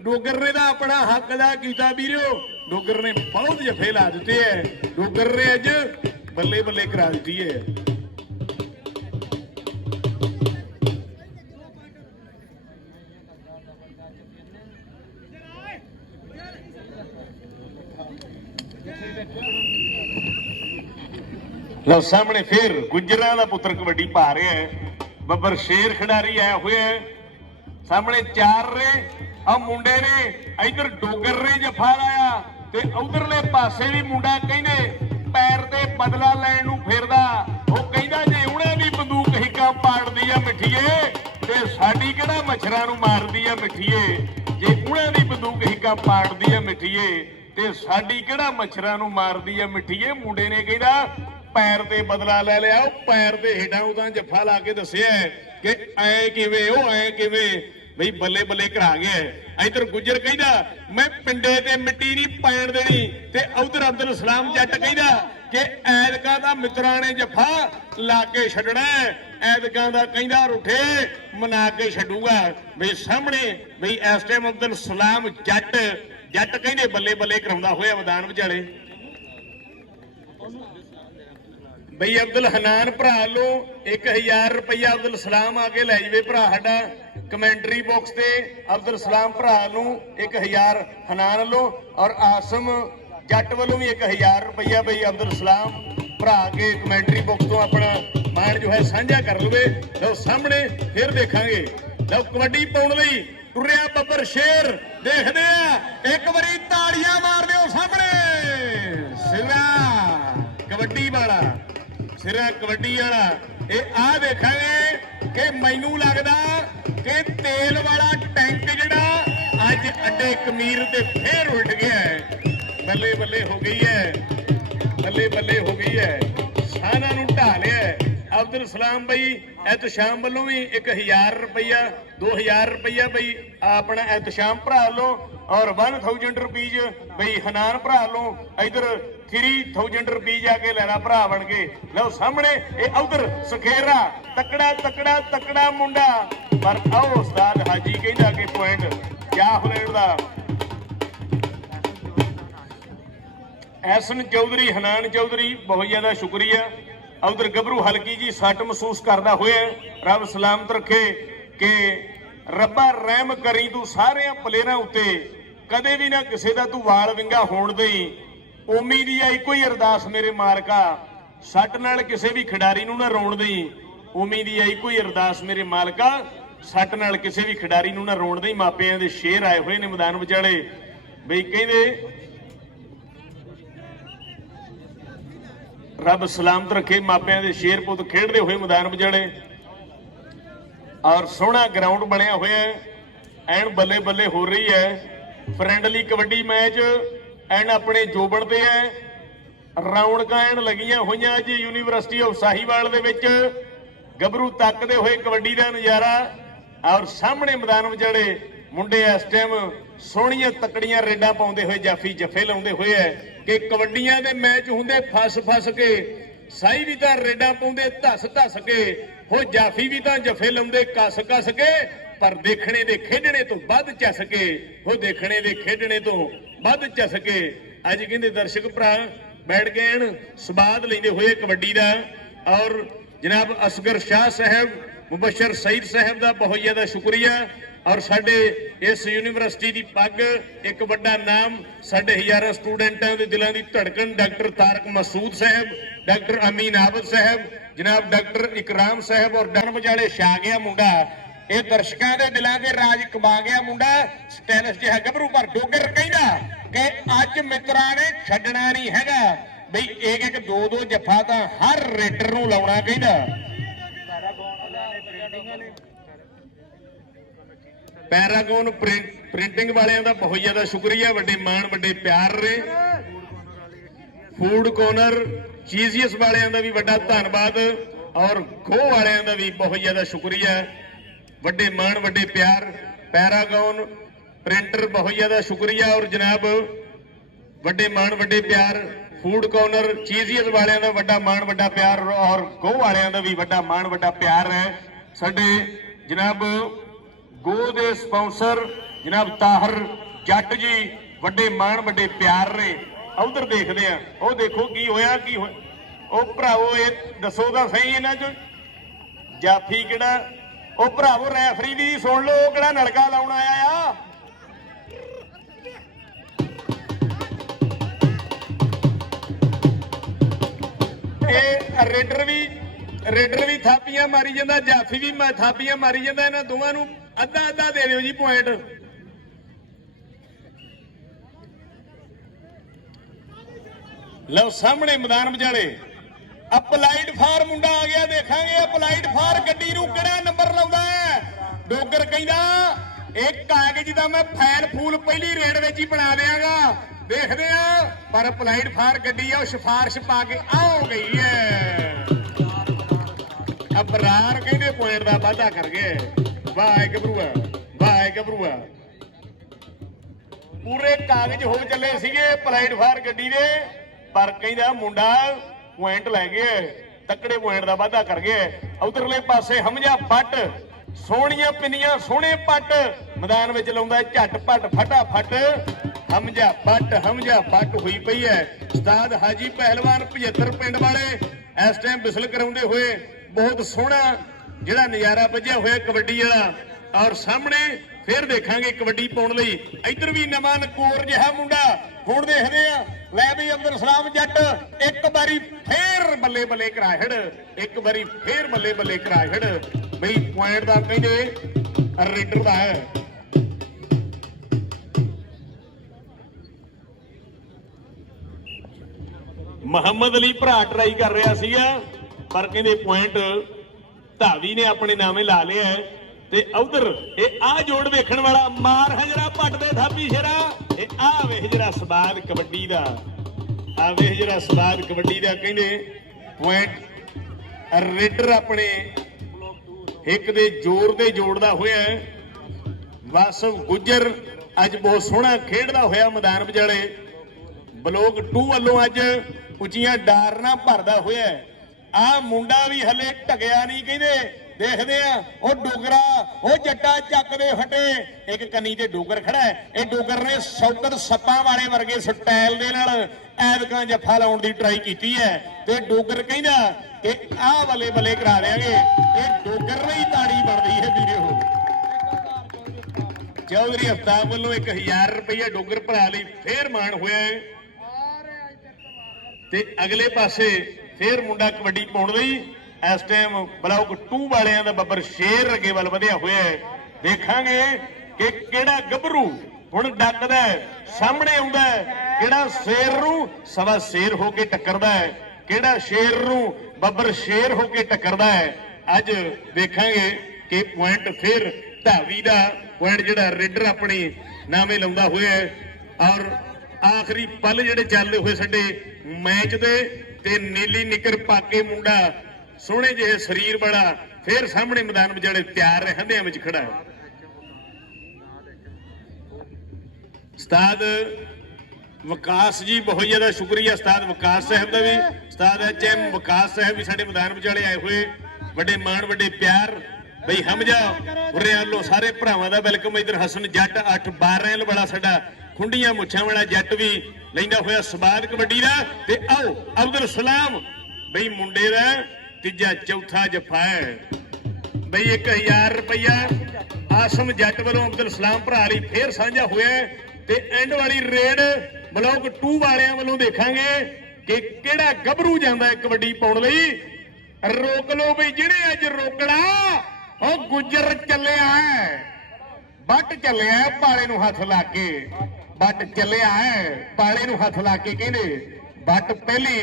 ਡੋਗਰ ਨੇ ਤਾਂ ਆਪਣਾ ਹੱਕ ਅਦਾ ਕੀਤਾ ਵੀਰੋ। ਡੋਗਰ ਨੇ ਬਹੁਤ ਜਫੇ ਲਾ ਦਿੱਤੇ ਹੈ। ਡੋਗਰ ਨੇ ਅੱਜ ਬੱਲੇ ਬੱਲੇ ਕਰਾ ਦਿੱਤੀ ਹੈ। ਲਓ ਸਾਹਮਣੇ ਫੇਰ ਗੁੱਜਰਾਂ ਦਾ ਪੁੱਤਰ ਕਬੱਡੀ ਪਾ ਰਿਹਾ ਹੈ। ਬੱਬਰ ਸ਼ੇਰ ਖਿਡਾਰੀ ਆਇਆ ਹੋਇਆ ਹੈ। ਸਾਹਮਣੇ 4 ਨੇ ਆ ਮੁੰਡੇ ਨੇ ਇਧਰ ਡੋਗਰ ਨੇ ਜਫਾ ਲਾਇਆ ਤੇ ਉਧਰਲੇ ਪਾਸੇ ਵੀ ਮੁੰਡਾ ਕਹਿੰਦੇ ਪੈਰ ਤੇ ਬਦਲਾ ਲੈਣ ਨੂੰ ਫਿਰਦਾ। ਉਹ ਕਹਿੰਦਾ ਜੇ ਉਹਨੇ ਵੀ ਬੰਦੂਕ ਹਿੱਕਾਂ ਪਾੜਦੀ ਆ ਮਿੱਠੀਏ ਤੇ ਸਾਡੀ ਕਿਹੜਾ ਮੱਛਰਾਂ ਨੂੰ ਮਾਰਦੀ ਆ ਮਿੱਠੀਏ। ਜੇ ਉਹਨੇ ਵੀ ਬੰਦੂਕ ਹਿੱਕਾਂ ਪਾੜਦੀ ਆ ਮਿੱਠੀਏ ਤੇ ਸਾਡੀ ਕਿਹੜਾ ਮੱਛਰਾਂ ਨੂੰ ਮਾਰਦੀ ਆ ਮਿੱਠੀਏ। ਮੁੰਡੇ ਨੇ ਕਹਿੰਦਾ ਪੈਰ ਤੇ ਬਦਲਾ ਲੈ ਲਿਆ। ਉਹ ਪੈਰ ਤੇ ਹੇਠਾਂ ਉਹਦਾ ਜੱਫਾ ਲਾ ਕੇ ਦੱਸਿਆ ਕਿ ਐ ਕਿਵੇਂ ਉਹ ਐ ਕਿਵੇਂ ਬਈ ਬੱਲੇ ਬੱਲੇ ਕਰਾ ਗਿਆ। ਇਧਰ ਗੁੱਜਰ ਕਹਿੰਦਾ ਮੈਂ ਪਿੰਡੇ ਤੇ ਮਿੱਟੀ ਨਹੀਂ ਪੈਣ ਦੇਣੀ ਤੇ ਉਧਰ ਅਬਦੁਲ ਸਲਾਮ ਜੱਟ ਕਹਿੰਦਾ ਕਿ ਐਦਕਾਂ ਦਾ ਮਿੱਤਰਾਂ ਨੇ ਜੱਫਾ ਲਾ ਕੇ ਛੱਡਣਾ। ਐਦਕਾਂ ਦਾ ਕਹਿੰਦਾ ਰੁੱਠੇ ਮਨਾ ਕੇ ਛੱਡੂਗਾ। ਬਈ ਸਾਹਮਣੇ ਬਈ ਇਸ ਟਾਈਮ ਅਬਦੁਲ ਸਲਾਮ ਜੱਟ ਕਹਿੰਦੇ ਬੱਲੇ ਬੱਲੇ ਕਰਾਉਂਦਾ ਹੋਇਆ ਮੈਦਾਨ ਵਿਚਾਲੇ। ਬਈ ਅਬਦੁਲ ਹਨਾਨ ਭਰਾ ਲੋ 1000 ਰੁਪਇਆ ਅਬਦੁਲ ਸਲਾਮ ਆ ਕੇ ਲੈ ਜਾਵੇ ਭਰਾ ਸਾਡਾ ਕਮੈਂਟਰੀ ਬਾਕਸ ਤੇ। ਅਬਦੁਲ ਸਲਾਮ ਭਰਾ ਨੂੰ 1000 ਹਨਾਨ ਲੋ ਔਰ ਆਸਮ ਜੱਟ ਵੱਲੋਂ ਵੀ 1000 ਰੁਪਇਆ ਬਈ ਅਬਦੁਲ ਸਲਾਮ ਭਰਾ ਕੇ ਕਮੈਂਟਰੀ ਬਾਕਸ ਤੋਂ ਆਪਣਾ ਮਾਣ ਜੋ ਹੈ ਸਾਂਝਾ ਕਰ ਲਵੇ। ਲਓ ਸਾਹਮਣੇ ਫਿਰ ਦੇਖਾਂਗੇ। ਲਓ ਕਬੱਡੀ ਪਾਉਣ ਲਈ ਟੁਰਿਆ ਬੱਬਰ ਸ਼ੇਰ। ਦੇਖਦੇ ਆ ਇੱਕ ਵਾਰੀ ਤਾੜੀਆਂ ਮਾਰ ਦਿਓ ਸਾਹਮਣੇ। ਸਿਰਾ ਕਬੱਡੀ ਵਾਲਾ ਸਿਰਾ ਕਬੱਡੀ ਵਾਲਾ ਇਹ ਆ ਦੇਖਾਂਗੇ ਕਿ ਮੈਨੂੰ ਲੱਗਦਾ ਕਿ ਤੇਲ ਵਾਲਾ ਟੈਂਕ ਜਿਹੜਾ ਅੱਜ ਅੱਡੇ ਕਮੀਰ ਤੇ ਫੇਰ ਉਲਟ ਗਿਆ ਹੈ। ਬੱਲੇ ਬੱਲੇ ਹੋ ਗਈ ਹੈ। ਬੱਲੇ ਬੱਲੇ ਹੋ ਗਈ ਹੈ। ਸਾਨਾਂ ਨੂੰ ਢਾ ਲਿਆ। ਅਬਦੁਲ ਸਲਾਮ ਬਈ ਐਤਸ਼ਾਮ ਵੱਲੋਂ ਵੀ 1000 ਰੁਪਇਆ 2000 ਰੁਪਇਆ ਬਈ ਆਪਣਾ ਐਤਸ਼ਾਮ ਭਰਾ ਲੋ ਔਰ 1000 ਰੁਪੀਜ ਬਈ ਹਨਾਨ ਭਰਾ ਲੋ ਇਧਰ 3000 ਰੁਪੀਜ ਆ ਕੇ ਲੈਣਾ ਭਰਾ ਬਣ ਕੇ। ਲਓ ਸਾਹਮਣੇ ਇਹ ਉਧਰ ਸਖੇਰਾ ਤਕੜਾ ਮੁੰਡਾ ਪਰ ਆਓ ਉਸਤਾਦ ਹਾਜੀ ਕਹਿੰਦਾ ਕਿ ਪੁਆਇੰਟ ਕਿਆ ਹੁਲੇਣ ਦਾ। ਐਸਨ ਚੌਧਰੀ ਹਨਾਨ ਚੌਧਰੀ ਬਹੁਤ ਜ਼ਿਆਦਾ ਸ਼ੁਕਰੀਆ। ਉਧਰ ਗੱਭਰੂ ਹਲਕੀ ਜੀ ਸੱਟ ਮਹਿਸੂਸ ਕਰਦਾ ਹੋਇਆ ਰੱਬ ਸਲਾਮਤ ਰੱਖੇ ਕਿ ਰੱਬਾ ਰਹਿਮ ਕਰੀ ਤੂੰ ਸਾਰਿਆਂ ਪਲੇਅਰਾਂ ਉੱਤੇ ਕਦੇ ਵੀ ਨਾ ਕਿਸੇ ਦਾ ਤੂੰ ਵਾਲ ਵਿੰਗਾ ਹੋਣ ਦੇਈ। ਉਮੀਦ ਦੀ ਆ ਇੱਕੋ ਹੀ ਅਰਦਾਸ ਮੇਰੇ ਮਾਲਕਾ ਸੱਟ ਨਾਲ ਕਿਸੇ ਵੀ ਖਿਡਾਰੀ ਨੂੰ ਨਾ ਰੋਣ ਦੇਈ। ਉਮੀਦ ਦੀ ਆ ਇੱਕੋ ਹੀ ਅਰਦਾਸ ਮੇਰੇ ਮਾਲਕਾ ਸੱਟ ਨਾਲ ਕਿਸੇ ਵੀ ਖਿਡਾਰੀ ਨੂੰ ਨਾ ਰੋਣ ਦੇਈ। ਮਾਪਿਆਂ ਦੇ ਸ਼ੇਰ ਆਏ ਹੋਏ ਨੇ ਮੈਦਾਨ ਵਿਚਾਲੇ ਬਈ ਕਹਿੰਦੇ ਰੱਬ ਸਲਾਮਤ ਰੱਖੇ ਮਾਪਿਆਂ ਦੇ ਸ਼ੇਰ ਪੁੱਤ ਖੇਡਦੇ ਹੋਏ ਮੈਦਾਨ ਵਿਚਾਲੇ। ਔਰ ਸੋਹਣਾ ਗਰਾਊਂਡ ਬਣਿਆ ਹੋਇਆ ਐਨ ਬੱਲੇ ਬੱਲੇ ਹੋ ਰਹੀ ਹੈ। ਫਰੈਂਡਲੀ ਕਬੱਡੀ ਮੈਚ ਐਨ ਆਪਣੇ ਜੋਬਨ ਤੇ ਹੈ। ਰੌਣਕਾਂ ਐਨ ਲੱਗੀਆਂ ਹੋਈਆਂ ਅੱਜ ਯੂਨੀਵਰਸਿਟੀ ਆਫ ਸਾਹੀਵਾਲ ਦੇ ਵਿੱਚ। ਗੱਭਰੂ ਤੱਕਦੇ ਹੋਏ ਕਬੱਡੀ ਦਾ ਨਜ਼ਾਰਾ ਔਰ ਸਾਹਮਣੇ ਮੈਦਾਨ ਵਿਚਾਲੇ ਮੁੰਡੇ ਇਸ ਟਾਈਮ ਸੋਹਣੀਆਂ ਤਕੜੀਆਂ ਰੇਡਾਂ ਪਾਉਂਦੇ ਹੋਏ ਜਾਫੀ ਜਫੇ ਲਾਉਂਦੇ ਹੋਏ ਹੈ ਕਿ ਕਬੱਡੀਆਂ ਦੇ ਮੈਚ ਹੁੰਦੇ ਫਸ ਕੇ ਸਾਈ ਵੀ ਤਾਂ ਰੇਡਾਂ ਪਾਉਂਦੇ ਧਸ ਕੇ ਹੋ ਜਾਫੀ ਵੀ ਤਾਂ ਜਫੇ ਲਾਉਂਦੇ ਕੱਸ ਕੇ ਪਰ ਦੇਖਣੇ ਦੇ ਖੇਡਣੇ ਤੋਂ ਵੱਧ ਚੱਸ ਕੇ ਉਹ ਦੇਖਣੇ ਦੇ ਖੇਡਣੇ ਤੋਂ ਵੱਧ ਚੱਸ ਕੇ ਅੱਜ ਕਹਿੰਦੇ ਦਰਸ਼ਕ ਭਰਾ ਬੈਠ ਗਏ ਹਨ ਸਵਾਦ ਲੈਂਦੇ ਹੋਏ ਕਬੱਡੀ ਦਾ। ਔਰ ਜਨਾਬ ਅਸਗਰ ਸ਼ਾਹ ਸਾਹਿਬ ਮੁਬਸ਼ਰ ਸਈਦ ਸਾਹਿਬ ਦਾ ਬਹੁਤ ਜ਼ਿਆਦਾ ਸ਼ੁਕਰੀਆ। ਔਰ ਸਾਡੇ ਇਸ ਯੂਨੀਵਰਸਿਟੀ ਦੀ ਪੱਗ ਇੱਕ ਵੱਡਾ ਨਾਮ ਸਾਡੇ ਹਜ਼ਾਰਾਂ ਸਟੂਡੈਂਟਾਂ ਦੇ ਦਿਲਾਂ ਦੀ ਧੜਕਣ ਡਾਕਟਰ ਤਾਰਕ ਮਸੂਦ ਸਾਹਿਬ, ਡਾਕਟਰ ਅਮੀਨ ਆਬਦ ਸਾਹਿਬ, ਜਨਾਬ ਡਾਕਟਰ ਇਕਰਾਮ ਸਾਹਿਬ ਔਰ ਡਨ ਵਿਚਾਲੇ ਛਾ ਗਿਆ ਮੁੰਡਾ। ਇਹ ਦਰਸ਼ਕਾਂ ਦੇ ਦਿਲਾਂ ਦੇ ਰਾਜ ਕਮਾ ਗਿਆ ਮੁੰਡਾ। ਸਟੈਨਸ ਜਿਹਾ ਗੱਭਰੂ ਪਰ ਡੋਗਰ ਕਹਿੰਦਾ ਕਿ ਅੱਜ ਮਿੱਤਰਾਂ ਨੇ ਛੱਡਣਾ ਨਹੀਂ ਹੈਗਾ ਬਈ ਇੱਕ ਦੋ ਜੱਫਾ ਤਾਂ ਹਰ ਰੇਡਰ ਨੂੰ ਲਾਉਣਾ ਕਹਿੰਦਾ। ਪੈਰਾਗੋਨ ਪ੍ਰਿੰਟਿੰਗ ਵਾਲਿਆਂ ਦਾ ਬਹੁਤ ਜ਼ਿਆਦਾ ਸ਼ੁਕਰੀਆ। ਵੱਡੇ ਮਾਣ ਵੱਡੇ ਪਿਆਰ ਨੇ। ਫੂਡ ਕੋਰਨਰ ਚੀਜ਼ੀਅਸ ਵਾਲਿਆਂ ਦਾ ਵੀ ਵੱਡਾ ਧੰਨਵਾਦ ਔਰ ਖੋ ਵਾਲਿਆਂ ਦਾ ਵੀ ਬਹੁਤ ਜ਼ਿਆਦਾ ਸ਼ੁਕਰੀਆ। ਵੱਡੇ ਮਾਣ ਵੱਡੇ ਪਿਆਰ। ਪੈਰਾਗੋਨ ਪ੍ਰਿੰਟਰ ਬਹੁਤ ਜ਼ਿਆਦਾ ਸ਼ੁਕਰੀਆ ਔਰ ਜਨਾਬ ਵੱਡੇ ਮਾਣ ਵੱਡੇ ਪਿਆਰ। ਫੂਡ ਕੋਰਨਰ ਚੀਜ਼ੀਅਸ ਵਾਲਿਆਂ ਦਾ ਵੱਡਾ ਮਾਣ ਵੱਡਾ ਪਿਆਰ ਔਰ ਗੋ ਵਾਲਿਆਂ ਦਾ ਵੀ ਵੱਡਾ ਮਾਣ ਵੱਡਾ ਪਿਆਰ ਹੈ। ਸਾਡੇ ਜਨਾਬ ਗੋ ਦੇ ਸਪਾਂਸਰ ਜਨਾਬ ਤਾਹਰ ਜੱਟ ਜੀ ਵੱਡੇ ਮਾਣ ਵੱਡੇ ਪਿਆਰ ਨੇ। ਉਧਰ ਦੇਖਦੇ ਆ, ਉਹ ਦੇਖੋ ਕੀ ਹੋਇਆ ਕੀ ਹੋਇਆ। ਉਹ ਭਰਾਵੋ ਇਹ ਦੱਸੋ ਤਾਂ ਸਹੀ ਇਹਨਾਂ ਚ ਜਾਫੀ ਕਿਹੜਾ? ਉਹ ਭਰਾਵੋ ਰੈਫਰੀ ਦੀ ਸੁਣ ਲਓ, ਉਹ ਕਿਹੜਾ ਨਲਕਾ ਲਾਉਣ ਆਇਆ ਆ। ਇਹ ਰੇਡਰ ਵੀ ਥਾਪੀਆਂ ਮਾਰੀ ਜਾਂਦਾ, ਜਾਫੀ ਵੀ ਥਾਪੀਆਂ ਮਾਰੀ ਜਾਂਦਾ। ਇਹਨਾਂ ਦੋਵਾਂ ਨੂੰ ਅੱਧਾ ਅੱਧਾ ਦੇ ਦਿਓ ਜੀ ਪੁਆਇੰਟ। ਲਓ ਸਾਹਮਣੇ ਮੈਦਾਨ ਵਿਚਾਲੇ ਅਪਲਾਈਡ ਫਾਰ ਮੁੰਡਾ ਆ ਗਿਆ, ਦੇਖਾਂਗੇ ਅਪਲਾਈਡ ਫਾਰ ਗੱਡੀ ਨੂੰ ਕਿਹੜਾ ਨੰਬਰ ਲਾਉਂਦਾ ਹੈ। ਡੋਗਰ ਕਹਿੰਦਾ ਇਹ ਕਾਗਜ਼ ਦਾ ਮੈਂ ਫਾਈਲ ਫੂਲ ਪਹਿਲੀ ਰੇਡ ਵਿੱਚ ਹੀ ਬਣਾ ਦਿਆਂਗਾ, ਦੇਖਦੇ ਆ। ਪਰ ਅਪਲਾਈਡ ਫਾਰ ਗੱਡੀ ਆ, ਉਹ ਸਿਫਾਰਿਸ਼ ਪਾ ਕੇ ਆਉ ਗਈ ਹੈ। ਅਬਰਾਰ ਕਹਿੰਦੇ ਪੁਆਇੰਟ ਦਾ ਵਾਅਦਾ ਕਰ ਗਏ। ਵਾਹ ਗੱਭਰੂਆ, ਵਾਹ ਗੱਭਰੂਆ। ਪੂਰੇ ਕਾਗਜ਼ ਹੋ ਚੱਲੇ ਸੀਗੇ ਅਪਲਾਈਡ ਫਾਰ ਗੱਡੀ ਦੇ, ਪਰ ਕਹਿੰਦਾ ਮੁੰਡਾ ਪੁਆਇੰਟ ਲੈ ਗਏ, ਤਕੜੇ ਪੁਆਇੰਟ ਦਾ ਵਾਅਦਾ ਕਰ ਗਏ। ਉਧਰਲੇ ਪਾਸੇ ਹਮਜਾ ਫੱਟ, ਸੋਹਣੀਆਂ ਪਿੰਨੀਆਂ ਸੋਹਣੇ ਪੱਟ ਮੈਦਾਨ ਵਿੱਚ ਲਾਉਂਦਾ ਝੱਟ ਪੱਟ ਫਟਾਫਟ। ਹਮਜਾ ਫੱਟ ਹੋਈ ਪਈ ਹੈ। ਉਸਤਾਦ ਹਾਜੀ ਪਹਿਲਵਾਨ 75 ਪਿੰਡ ਵਾਲੇ ਇਸ ਟਾਈਮ ਬਿਸਲ ਕਰਾਉਂਦੇ ਹੋਏ ਬਹੁਤ ਸੋਹਣਾ ਜਿਹੜਾ ਨਜ਼ਾਰਾ ਵੱਜਿਆ ਹੋਇਆ ਕਬੱਡੀ ਵਾਲਾ। ਔਰ ਸਾਹਮਣੇ ਫਿਰ ਦੇਖਾਂਗੇ ਕਬੱਡੀ ਪਾਉਣ ਲਈ। ਇੱਧਰ ਵੀ ਨਵਾਂ ਨਕੋਰ ਜਿਹਾ ਮੁੰਡਾ, ਹੁਣ ਦੇਖਦੇ ਆ। ਲੈ ਵੀ ਅਬਦੁਲ ਸਲਾਮ ਜੱਟ ਇੱਕ ਵਾਰੀ ਫੇਰ ਬੱਲੇ ਬੱਲੇ ਕਰਾਹੜ, ਇੱਕ ਵਾਰੀ ਫੇਰ ਬੱਲੇ ਬੱਲੇ ਕਰਾਹੜ। ਬਈ ਪੁਆਇੰਟ ਦਾ ਕਹਿੰਦੇ ਰੇਡਰ ਦਾ ਹੈ। ਮੁਹੰਮਦ ਅਲੀ ਭਰਾ ਟਰਾਈ ਕਰ ਰਿਹਾ ਸੀਗਾ, ਪਰ ਕਹਿੰਦੇ ਪੁਆਇੰਟ ਧਾਵੀ ਨੇ ਆਪਣੇ ਨਾਮੇ ਲਾ ਲਿਆ। ਤੇ ਉਧਰ ਇਹ ਆ ਜੋੜ ਵੇਖਣ ਵਾਲਾ ਮਾਰ ਹਜਰਾ ਪੱਟ ਦੇ ਥਾਪੀ ਸ਼ੇਰਾ। ਇਹ ਆ ਵੇਖ ਜਿਹੜਾ ਸਵਾਦ ਕਬੱਡੀ ਦਾ, ਆ ਵੇਖ ਜਿਹੜਾ ਸਵਾਦ ਕਬੱਡੀ ਦਾ। ਕਹਿੰਦੇ ਪੁਆਇੰਟ ਰੇਡਰ ਆਪਣੇ ਇੱਕ ਦੇ ਜ਼ੋਰ ਦੇ ਜੋੜਦਾ ਹੋਇਆ। ਵਾਸਵ ਗੁੱਜਰ ਅੱਜ ਬਹੁਤ ਸੋਹਣਾ ਖੇਡਦਾ ਹੋਇਆ ਮੈਦਾਨ ਵਿਚਾਲੇ। ਬਲੋਕ 2 ਵੱਲੋਂ ਅੱਜ ਉੱਚੀਆਂ ਡਾਰਨਾ ਭਰਦਾ ਹੋਇਆ। ਆ ਮੁੰਡਾ ਵੀ ਹਲੇ ਢਗਿਆ ਨਹੀਂ, ਕਹਿੰਦੇ ਦੇਖਦੇ ਆ। ਉਹ ਡੋਗਰਾ, ਉਹ ਜੱਟਾ ਚੱਕਦੇ ਫਟੇ। ਇੱਕ ਕੰਨੀ ਤੇ ਡੋਗਰ ਖੜਾ ਹੈ। ਇਹ ਡੋਗਰ ਨੇ ਸ਼ੌਕਤ ਸੱਪਾਂ ਵਾਲੇ ਵਰਗੇ ਸਟਾਈਲ ਦੇ ਨਾਲ ਐਦਕਾਂ ਜੱਫਾ ਲਾਉਣ ਦੀ ਟਰਾਈ ਕੀਤੀ ਹੈ। ਤੇ ਡੋਗਰ ਕਹਿੰਦਾ ਕਿ ਆਹ ਬੱਲੇ ਬੱਲੇ ਕਰਾ ਦੇਾਂਗੇ। ਇਹ ਡੋਗਰ ਨਹੀਂ ਤਾੜੀ ਬਣਦੀ ਹੈ ਵੀਰੋ। ਚੌਧਰੀ ਅਫਤਾਬ ਵੱਲੋਂ 1000 ਰੁਪਇਆ ਡੋਗਰ ਭਰਾ ਲਈ ਫੇਰ ਮਾਣ ਹੋਇਆ ਹੈ। ਤੇ ਅਗਲੇ ਪਾਸੇ ਫੇਰ ਮੁੰਡਾ ਕਬੱਡੀ ਪਾਉਣ ਲਈ ਇਸ ਟਾਈਮ ਬਲਾਕ 2 ਵਾਲਿਆਂ ਦਾ ਬੱਬਰ ਸ਼ੇਰ ਅੱਗੇ ਵੱਲ ਵਧਿਆ ਹੋਇਆ ਹੈ। ਦੇਖਾਂਗੇ ਕਿ ਕਿਹੜਾ ਗੱਭਰੂ ਹੁਣ ਡੱਕਦਾ ਸਾਹਮਣੇ ਆਉਂਦਾ, ਕਿਹੜਾ ਸ਼ੇਰ ਨੂੰ ਸਵਾ ਸ਼ੇਰ ਹੋ ਕੇ ਟੱਕਰਦਾ ਹੈ, ਕਿਹੜਾ ਸ਼ੇਰ ਨੂੰ ਬੱਬਰ ਸ਼ੇਰ ਹੋ ਕੇ ਟੱਕਰਦਾ ਹੈ। ਅੱਜ ਦੇਖਾਂਗੇ ਕਿ ਪੁਆਇੰਟ ਫਿਰ ਧਾਵੀ ਦਾ ਪੁਆਇੰਟ ਜਿਹੜਾ ਰੇਡਰ ਆਪਣੇ ਨਾਮੇ ਲਾਉਂਦਾ ਹੋਇਆ ਹੈ। ਔਰ ਆਖਰੀ ਪਲ ਜਿਹੜੇ ਚੱਲਦੇ ਹੋਏ ਸਾਡੇ ਮੈਚ ਦੇ, ਤੇ ਨੀਲੀ ਨਿੱਕਰ ਪਾ ਕੇ ਮੁੰਡਾ ਸੋਹਣੇ ਜਿਹੇ ਸਰੀਰ ਵਾਲਾ ਫੇਰ ਸਾਹਮਣੇ ਮੈਦਾਨ ਵਿਚਾਲੇ ਤਿਆਰ ਰਹਿੰਦਿਆਂ ਵਿੱਚ ਖੜਾ ਹੈ। ਉਸਤਾਦ ਵਿਕਾਸ ਜੀ ਬਹੁਤ ਜ਼ਿਆਦਾ ਸ਼ੁਕਰੀਆ ਉਸਤਾਦ ਵਿਕਾਸ ਸਾਹਿਬ ਦਾ ਵੀ। ਉਸਤਾਦ ਐਚਐਮ ਵਿਕਾਸ ਸਾਹਿਬ ਵੀ ਸਾਡੇ ਮੈਦਾਨ ਵਿਚਾਲੇ ਆਏ ਹੋਏ, ਵੱਡੇ ਮਾਣ ਵੱਡੇ ਪਿਆਰ। ਬਈ ਹਮਜਾ ਉਰੇ ਵੱਲੋਂ ਸਾਰੇ ਭਰਾਵਾਂ ਦਾ ਵੈਲਕਮ। ਇਧਰ ਹਸਨ ਜੱਟ 8-12 ਵਾਲਾ ਸਾਡਾ ਖੁੰਡੀਆਂ ਮੁੱਛਾਂ ਵਾਲਾ ਜੱਟ ਵੀ ਲੈਂਦਾ ਹੋਇਆ ਸਵਾਦ ਕਬੱਡੀ ਦਾ। ਤੇ ਆਓ ਅਬਦੁਲ ਸਲਾਮ ਬਈ ਮੁੰਡੇ ਦਾ ਤੀਜਾ ਚੌਥਾ ਜੱਫਾ ਹੈ। ਬਈ 1000 ਰੁਪਇਆ ਆਸਮ ਜੱਟ ਵੱਲੋਂ ਅਬਦੁਲ ਸਲਾਮ ਭਰਾ ਲਈ ਫੇਰ ਸਾਂਝਾ ਹੋਇਆ। ਤੇ ਐਂਡ ਵਾਲੀ ਰੇਡ ਬਲਾਕ 2 ਵਾਲਿਆਂ ਵੱਲੋਂ ਦੇਖਾਂਗੇ ਕਿ ਕਿਹੜਾ ਗੱਭਰੂ ਜਾਂਦਾ ਹੈ ਕਬੱਡੀ ਪਾਉਣ ਲਈ। ਰੋਕ ਲੋ ਬਈ ਜਿਹੜੇ ਅੱਜ ਰੋਕਣਾ, ਉਹ ਗੁੱਜਰ ਚੱਲਿਆ ਹੈ, ਬੱਟ ਚੱਲਿਆ ਪਾਲੇ ਨੂੰ ਹੱਥ ਲਾ ਕੇ, ਬੱਟ ਚੱਲਿਆ ਹੈ ਪਾਲੇ ਨੂੰ ਹੱਥ ਲਾ ਕੇ। ਕਹਿੰਦੇ ਬੱਟ ਪਹਿਲੀ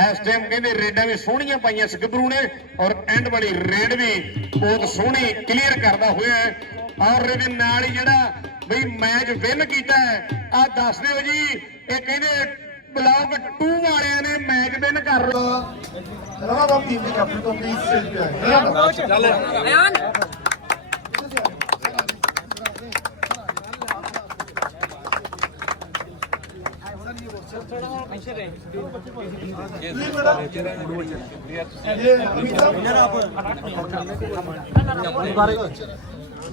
ਇਸ ਟਾਈਮ ਕਹਿੰਦੇ ਰੇਡਾਂ ਵੀ ਸੋਹਣੀਆਂ ਪਾਈਆਂ ਇਸ ਗੱਭਰੂ ਨੇ। ਔਰ ਐਂਡ ਵਾਲੀ ਰੇਡ ਵੀ ਬਹੁਤ ਸੋਹਣੀ ਕਲੀਅਰ ਕਰਦਾ ਹੋਇਆ ਹੈ। ਔਰ ਇਹਦੇ ਨਾਲ ਹੀ ਜਿਹੜਾ ਬਈ ਮੈਚ ਵਿਨ ਕੀਤਾ ਆ ਦੱਸ ਦਿਓ ਜੀ। ਇਹ ਕਹਿੰਦੇ ਬਲਾਕ 2 ਵਾਲਿਆਂ ਨੇ ਮੈਚ ਵਿਨ ਕਰ Another team the captain of these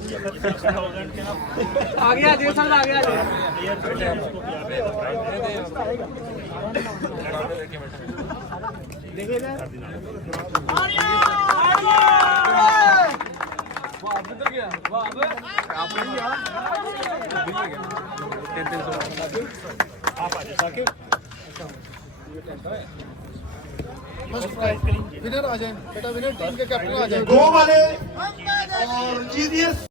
आ गया जी सर आ गया विनर आ जाए बेटा, विनर टीम के कैप्टन आ जाए। 2 वाले और जीजीएस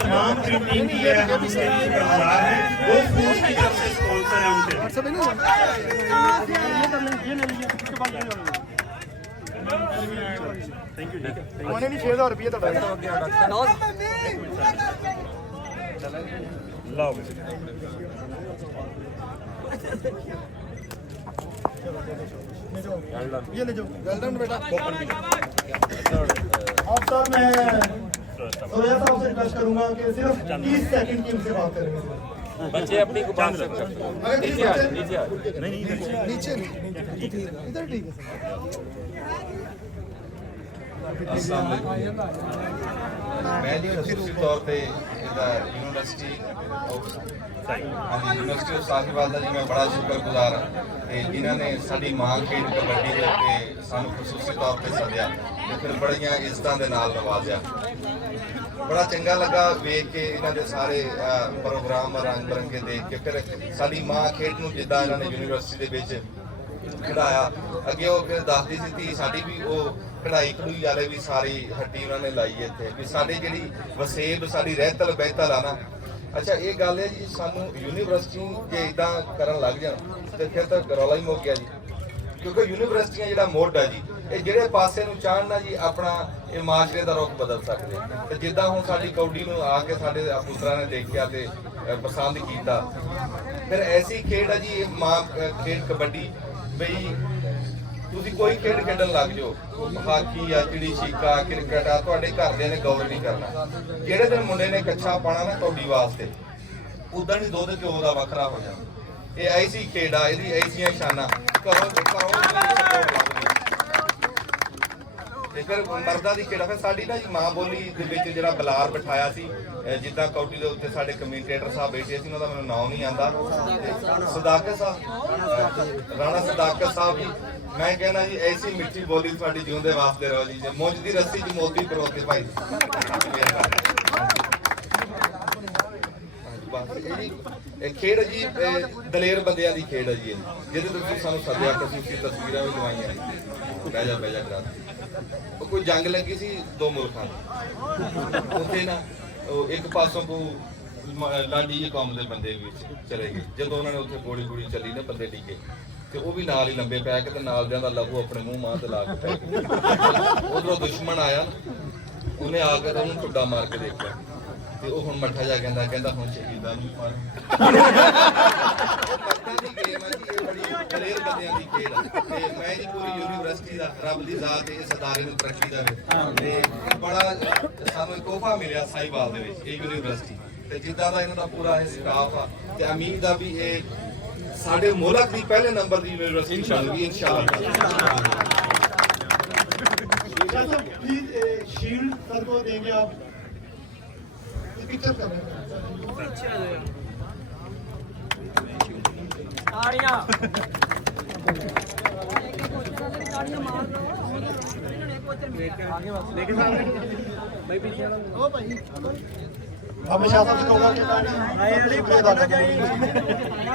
तमाम टीम की है, हम इसके लिए शुक्रगुजार हैं। वो स्पोर्ट्स की तरफ से स्पॉन्सर है उनसे। थैंक यू जी। उन्होंने नहीं 6000 रुपये लाओ ये ले जाओ। वेल डन बेटा। अब सर मैं सोया साहब से रिक्वेस्ट करूंगा कि सिर्फ 30 सेकंड की उनसे बात करेंगे। बच्चे अपनी को बात सकते हैं। अगर नीचे नहीं नीचे नहीं इधर ठीक है मैं जी खसूसी तौर पे यूनिवर्सिटी यूनिवर्सिटी ऑफ साहिवाल का जी मैं बड़ा शुक्रगुजार हाँ जिन्होंने साड़ी मां खेड कबड्डी के उत्ते सानू खसूसी तौर पर सद्या ते फिर बड़ियां इज्जतां दे नाल नवाजिया। बड़ा चंगा लगा वेख के इन्हां दे सारे प्रोग्राम रंग बिरंगे देख के फिर साड़ी मां खेड नूं जिद्दां इन्हां ने यूनिवर्सिटी दे विच खिडाया अगे वो फिर दसदी सी धी साडी भी वो कढ़ाई कढ़ूई वाले भी सारी हड्डी उन्होंने लाई इत्थे भी साडी जिहड़ी वसेब साडी रहतल बहतल आ ना। अच्छा ये गल है जी सानू यूनिवर्सिटी जे इदां करन लग जाण ते फिर तो रौला ही मुक गया जी क्योंकि यूनिवर्सिटियां जिहड़ा मुੱਢ है जी ये ਜਿਹੜੇ ਪਾਸੇ ਨੂੰ ਚਾਹਣ ਨਾ ਜੀ ਆਪਣਾ ਇਹ ਮਾਸ਼ਰੇ ਦਾ ਰੁਖ ਬਦਲ ਸਕਦੇ ਤੇ ਜਿੱਦਾਂ ਹੁਣ ਸਾਡੀ ਕੌਡੀ ਨੂੰ ਆ ਕੇ ਸਾਡੇ ਪੁੱਤਰਾਂ ਨੇ ਦੇਖਿਆ ਤੇ ਪਸੰਦ ਕੀਤਾ ਫਿਰ ਐਸੀ ਖੇਡ ਹੈ ਜੀ ਇਹ ਮਾਂ ਖੇਡ ਕਬੱਡੀ ਬਈ ਤੁਸੀਂ ਕੋਈ ਖੇਡ ਖੇਡਣ ਲੱਗ ਜਾਓ ਹਾਕੀ ਆ ਚਿੜੀ ਛੀਕਾ ਕ੍ਰਿਕਟ ਆ ਤੁਹਾਡੇ ਘਰਦਿਆਂ ਨੇ ਗੌਰ ਨਹੀਂ ਕਰਨਾ। ਜਿਹੜੇ ਦਿਨ ਮੁੰਡੇ ਨੇ ਕੱਛਾ ਪਾਣਾ ਨਾ ਕੌਡੀ ਵਾਸਤੇ ਉਦਾਂ ਹੀ ਦੁੱਧ ਘਿਓ ਦਾ ਵੱਖਰਾ ਹੋ ਜਾਣਾ। ਇਹ ਐਸੀ ਖੇਡ ਆ ਇਹਦੀ ਐਸੀਆਂ ਸ਼ਾਨਾਂ ਘਰੋਂ ਤੇ ਫਿਰ ਮਰਦਾਂ ਦੀ ਖੇਡ ਆ। ਫਿਰ ਸਾਡੀ ਨਾ ਜੀ ਮਾਂ ਬੋਲੀ ਦੇ ਵਿੱਚ ਜਿਹੜਾ ਬਲਾਰ ਬਿਠਾਇਆ ਸੀ ਜਿੱਦਾਂ ਕੌਡੀ ਦੇ ਉੱਤੇ ਸਾਡੇ ਕਮੈਂਟੇਟਰ ਸਾਹਿਬ ਬੈਠੇ ਸੀ ਉਹਨਾਂ ਦਾ ਮੈਨੂੰ ਨਾਮ ਨਹੀਂ ਆਉਂਦਾ ਸਦਾਕਤ ਸਾਹਿਬ ਰਾਣਾ ਸਦਾਕਤ ਸਾਹਿਬ ਜੀ मैं कहना जी ऐसी मिठी बोली थोड़ी जिंदे वास्ते रहो जी मुझ दी रस्सी च मोती परोते भाई खेड जी दलेर बंदियां दी खेड है जी जिहदे तुसीं सानूं सद्दिया खसूसी तस्वीरां भी लवाइयां बह जा करा कोई जंग लगी सी दो मुल्कां उत्थे ना एक पासों को लाडी कौम के बंदे भी चले गए जदों उन्होंने उत्थे गोली गोली चली ना बंदे डिगे ਤੇ ਉਹ ਵੀ ਨਾਲ ਹੀ ਲੰਬੇ ਪੈ ਕੇ ਤੇ ਨਾਲ ਦਿਆਂ ਦਾ ਲਹੂ ਆਪਣੇ ਮੂੰਹ ਮਾਂ ਤੇ ਲਾ ਕੇ ਪੈ ਗਏ। ਉਧਰੋਂ ਦੁਸ਼ਮਣ ਆਇਆ ਉਹਨੇ ਆ ਕੇ ਉਹਨੂੰ ਠੁੱਡਾ ਮਾਰ ਕੇ ਦੇਖਿਆ ਤੇ ਉਹ ਹੁਣ ਮੱਠਾ ਜਾ ਕਹਿੰਦਾ ਹੁਣ ਸ਼ਹੀਦਾਂ ਨੂੰ ਮਾਰ। ਮਰਦਾਂ ਦੀ ਗੇਮ ਆ ਜੀ ਇਹ ਬੜੀ ਦਲੇਰ ਬੰਦਿਆਂ ਦੀ ਖੇਡ ਆ ਤੇ ਮੈਂ ਜੀ ਪੂਰੀ ਯੂਨੀਵਰਸਿਟੀ ਦਾ ਰੱਬ ਦੀ ਜ਼ਾਤ ਇਸ ਅਦਾਰੇ ਨੂੰ ਤਰੱਕੀ ਦੇਵੇ ਤੇ ਬੜਾ ਸਾਨੂੰ ਇੱਕ ਤੋਹਫਾ ਮਿਲਿਆ ਸਾਹੀਵਾਲ ਦੇ ਵਿੱਚ ਇਹ ਯੂਨੀਵਰਸਿਟੀ ਤੇ ਜਿੱਦਾਂ ਦਾ ਇਹਨਾਂ ਦਾ ਪੂਰਾ ਇਹ ਸਟਾਫ ਆ ਤੇ ਉਮੀਦ ਆ ਵੀ ਇਹ साढ़े मुल्क की पहले नंबर की यूनिवर्सिटी बन गई इंशाल्लाह। प्लीज शील्ड सर को देंगे आप पिक्चर कर रहे हमेशा सबसे कहूँगा कि